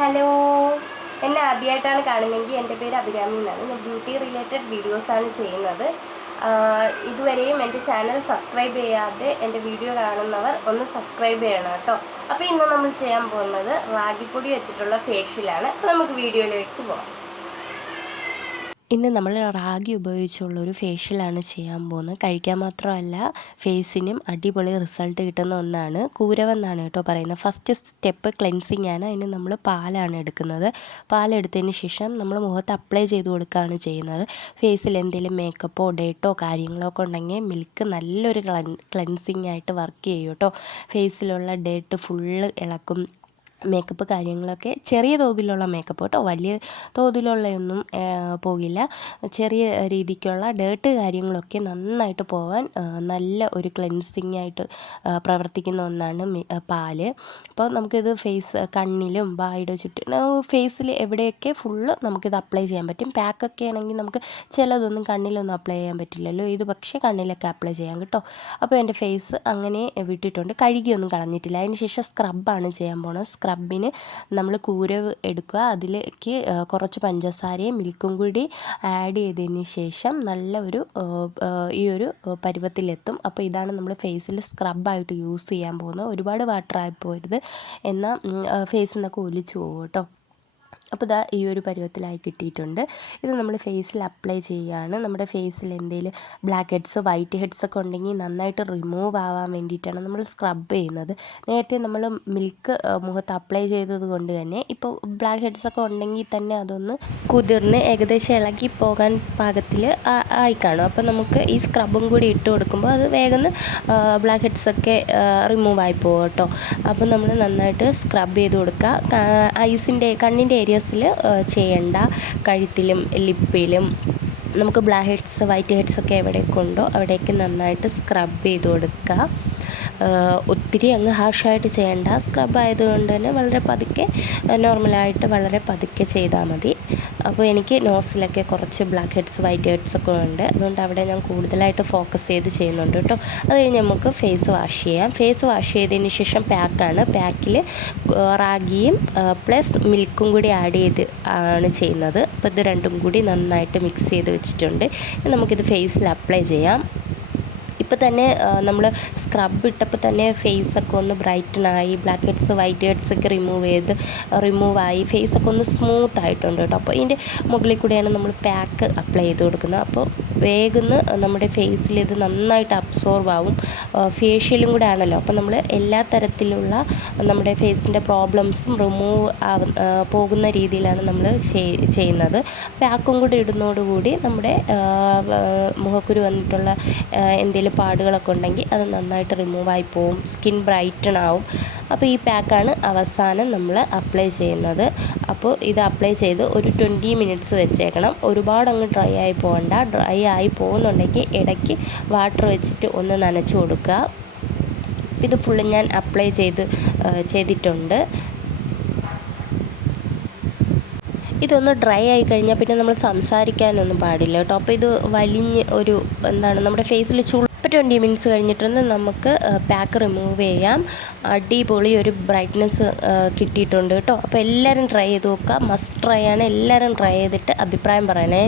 Hello, എന്നെ ആദ്യമായിട്ടാണ് കാണുന്നതെങ്കിൽ എൻ്റെ പേര് അഭിരാമി എന്നാണ്. ഞാൻ ബ്യൂട്ടി റിലേറ്റഡ് വീഡിയോസാണ് ചെയ്യുന്നത്. ഇതുവരെയും എൻ്റെ ചാനൽ സബ്സ്ക്രൈബ് ചെയ്യാതെ എൻ്റെ വീഡിയോ കാണുന്നവർ ഒന്ന് സബ്സ്ക്രൈബ് ചെയ്യണം കേട്ടോ. അപ്പോൾ ഇന്ന് നമ്മൾ ചെയ്യാൻ പോകുന്നത് റാഗിപ്പൊടി വെച്ചിട്ടുള്ള ഫേഷ്യലാണ്. അപ്പോൾ നമുക്ക് വീഡിയോയിലേക്ക് പോകാം. ഇന്ന് നമ്മൾ റാഗി ഉപയോഗിച്ചുള്ളൊരു ഫേഷ്യലാണ് ചെയ്യാൻ പോകുന്നത്. കഴിക്കാൻ മാത്രമല്ല ഫേസിനും അടിപൊളി റിസൾട്ട് കിട്ടുന്ന ഒന്നാണ്. കൂരവെന്നാണ് കേട്ടോ പറയുന്നത്. ഫസ്റ്റ് സ്റ്റെപ്പ് ക്ലെൻസിങ് ആണ്. അതിന് നമ്മൾ പാലാണ് എടുക്കുന്നത്. പാലെടുത്തതിന് ശേഷം നമ്മൾ മുഖത്ത് അപ്ലൈ ചെയ്ത് കൊടുക്കുകയാണ് ചെയ്യുന്നത്. ഫേസിൽ എന്തെങ്കിലും മേക്കപ്പോ ഡേട്ടോ കാര്യങ്ങളൊക്കെ ഉണ്ടെങ്കിൽ മിൽക്ക് നല്ലൊരു ക്ലെൻസിങ് ആയിട്ട് വർക്ക് ചെയ്യും കേട്ടോ. ഫേസിലുള്ള ഡേട്ട് ഫുള്ള് ഇളക്കും. മേക്കപ്പ് കാര്യങ്ങളൊക്കെ ചെറിയ തോതിലുള്ള മേക്കപ്പ് കേട്ടോ, വലിയ തോതിലുള്ളയൊന്നും പോകില്ല. ചെറിയ രീതിക്കുള്ള ഡേർട്ട് കാര്യങ്ങളൊക്കെ നന്നായിട്ട് പോകാൻ നല്ല ഒരു ക്ലെൻസിങ് ആയിട്ട് പ്രവർത്തിക്കുന്ന ഒന്നാണ് പാല്. അപ്പോൾ നമുക്കിത് കണ്ണിലും വായുടെ ചുറ്റും ഫേസിൽ എവിടെയൊക്കെ ഫുള്ള് നമുക്കിത് അപ്ലൈ ചെയ്യാൻ പറ്റും. പാക്കൊക്കെ ആണെങ്കിൽ നമുക്ക് ചിലതൊന്നും കണ്ണിലൊന്നും അപ്ലൈ ചെയ്യാൻ പറ്റില്ലല്ലോ. ഇത് പക്ഷേ കണ്ണിലൊക്കെ അപ്ലൈ ചെയ്യാം കേട്ടോ. അപ്പോൾ എൻ്റെ ഫേസ് അങ്ങനെ വിട്ടിട്ടുണ്ട്, കഴുകിയൊന്നും കളഞ്ഞിട്ടില്ല. അതിന് ശേഷം സ്ക്രബാണ് ചെയ്യാൻ പോകുന്നത്. സ്ക്രബിന് നമ്മൾ കൂരവ് എടുക്കുക, അതിലേക്ക് കുറച്ച് പഞ്ചസാരയും മിൽക്കും കൂടി ആഡ് ചെയ്തതിന് ശേഷം നല്ല ഈ ഒരു പരുവത്തിലെത്തും. അപ്പോൾ ഇതാണ് നമ്മൾ ഫേസിൽ സ്ക്രബായിട്ട് യൂസ് ചെയ്യാൻ പോകുന്നത്. ഒരുപാട് വാട്ടറായി പോരുത്, എന്നാൽ ഫേസിൽ നിന്നൊക്കെ ഒലിച്ചു പോകും കേട്ടോ. അപ്പോൾ ഇതാ ഈ ഒരു പരുവത്തിലായി കിട്ടിയിട്ടുണ്ട്. ഇത് നമ്മൾ ഫേസിൽ അപ്ലൈ ചെയ്യുകയാണ്. നമ്മുടെ ഫേസിൽ എന്തെങ്കിലും ബ്ലാക്ക് ഹെഡ്സ് വൈറ്റ് ഹെഡ്സ് ഒക്കെ ഉണ്ടെങ്കിൽ നന്നായിട്ട് റിമൂവ് ആവാൻ വേണ്ടിയിട്ടാണ് നമ്മൾ സ്ക്രബ് ചെയ്യുന്നത്. നേരത്തെ നമ്മൾ മിൽക്ക് മുഖത്ത് അപ്ലൈ ചെയ്തത് കൊണ്ട് തന്നെ ഇപ്പോൾ ബ്ലാക്ക് ഹെഡ്സ് ഒക്കെ ഉണ്ടെങ്കിൽ തന്നെ അതൊന്ന് കുതിർന്ന് ഏകദേശം ഇളകി പോകാൻ പാകത്തിൽ ആയി കാണും. അപ്പോൾ നമുക്ക് ഈ സ്ക്രബും കൂടി ഇട്ട് കൊടുക്കുമ്പോൾ അത് വേഗം ബ്ലാക്ക് ഹെഡ്സ് ഒക്കെ റിമൂവ് ആയി പോകും കേട്ടോ. അപ്പോൾ നമ്മൾ നന്നായിട്ട് സ്ക്രബ് ചെയ്ത് കൊടുക്കുക. കണ്ണിൻ്റെ ഏരിയസിൽ ചെയ്യേണ്ട, കഴുത്തിലും ലിപ്പിലും നമുക്ക് ബ്ലാക്ക് ഹെഡ്സ് വൈറ്റ് ഹെഡ്സ് ഒക്കെ എവിടെയൊക്കെ ഉണ്ടോ അവിടേക്ക് നന്നായിട്ട് സ്ക്രബ് ചെയ്ത് കൊടുക്കുക. ഒത്തിരി അങ്ങ് ഹാർഷായിട്ട് ചെയ്യേണ്ട. സ്ക്രബ് ആയതുകൊണ്ട് തന്നെ വളരെ പതുക്കെ, നോർമലായിട്ട് വളരെ പതുക്കെ ചെയ്താൽ മതി. അപ്പോൾ എനിക്ക് നോസിലൊക്കെ കുറച്ച് ബ്ലാക്ക് ഹെഡ്സ് വൈറ്റ് ഹെഡ്സ് ഒക്കെ ഉണ്ട്, അതുകൊണ്ട് അവിടെ ഞാൻ കൂടുതലായിട്ട് ഫോക്കസ് ചെയ്ത് ചെയ്യുന്നുണ്ട് കേട്ടോ. അത് കഴിഞ്ഞ് നമുക്ക് ഫേസ് വാഷ് ചെയ്യാം. ഫേസ് വാഷ് ചെയ്തതിന് ശേഷം പാക്കാണ്. പാക്കിൽ റാഗിയും പ്ലസ് മിൽക്കും കൂടി ആഡ് ചെയ്ത് ആണ് ചെയ്യുന്നത്. അപ്പോൾ ഇത് രണ്ടും കൂടി നന്നായിട്ട് മിക്സ് ചെയ്ത് വെച്ചിട്ടുണ്ട്. നമുക്കിത് ഫേസിൽ അപ്ലൈ ചെയ്യാം. ഇപ്പോൾ തന്നെ നമ്മൾ സ്ക്രബ് ഇട്ടപ്പോൾ തന്നെ ഫേസൊക്കെ ഒന്ന് ബ്രൈറ്റനായി, ബ്ലാക്ക് ഹെഡ്സ് വൈറ്റ് ഹെഡ്സ് ഒക്കെ റിമൂവായി ഫേസൊക്കെ ഒന്ന് സ്മൂത്ത് ആയിട്ടുണ്ട് കേട്ടോ. അപ്പോൾ ഇതിൻ്റെ മുകളിൽ കൂടെയാണ് നമ്മൾ പാക്ക് അപ്ലൈ ചെയ്ത് കൊടുക്കുന്നത്. അപ്പോൾ വേഗം നമ്മുടെ ഫേസിൽ ഇത് നന്നായിട്ട് അബ്സോർവ് ആവും. ഫേഷ്യലും കൂടെ ആണല്ലോ, അപ്പോൾ നമ്മൾ എല്ലാ തരത്തിലുള്ള നമ്മുടെ ഫേസിൻ്റെ പ്രോബ്ലംസും പോകുന്ന രീതിയിലാണ് നമ്മൾ ചെയ്യുന്നത്. പാക്കും കൂടി ഇടുന്നതോടുകൂടി നമ്മുടെ മുഖക്കുരു വന്നിട്ടുള്ള എന്തെങ്കിലും പാടുകളൊക്കെ ഉണ്ടെങ്കിൽ അത് നന്നായിട്ട് റിമൂവായി പോവും, സ്കിൻ ബ്രൈറ്റൺ ആവും. അപ്പോൾ ഈ പാക്കാണ് അവസാനം നമ്മൾ അപ്ലൈ ചെയ്യുന്നത്. അപ്പോൾ ഇത് അപ്ലൈ ചെയ്ത് ഒരു 20 മിനിറ്റ്സ് വെച്ചേക്കണം. ഒരുപാട് അങ്ങ് ഡ്രൈ ആയി പോകണ്ട. ഡ്രൈ ആയി പോകുന്നുണ്ടെങ്കിൽ ഇടയ്ക്ക് വാട്ടർ വെച്ചിട്ട് ഒന്ന് നനച്ച് കൊടുക്കുക. ഇത് ഫുള്ള് ഞാൻ അപ്ലൈ ചെയ്തിട്ടുണ്ട്. ഇതൊന്ന് ഡ്രൈ ആയി കഴിഞ്ഞാൽ പിന്നെ നമ്മൾ സംസാരിക്കാനൊന്നും പാടില്ല കേട്ടോ. അപ്പോൾ ഇത് വലിഞ്ഞ് നമ്മുടെ ഫേസിൽ ഇപ്പോൾ 20 മിനിറ്റ്സ് കഴിഞ്ഞിട്ടൊന്ന് നമുക്ക് പാക്ക് റിമൂവ് ചെയ്യാം. അടിപൊളി ഒരു ബ്രൈറ്റ്നെസ് കിട്ടിയിട്ടുണ്ട് കേട്ടോ. അപ്പോൾ എല്ലാവരും ട്രൈ ചെയ്ത് നോക്കുക. മസ്റ്റ് ട്രൈ ആണ്. എല്ലാവരും ട്രൈ ചെയ്തിട്ട് അഭിപ്രായം പറയണേ.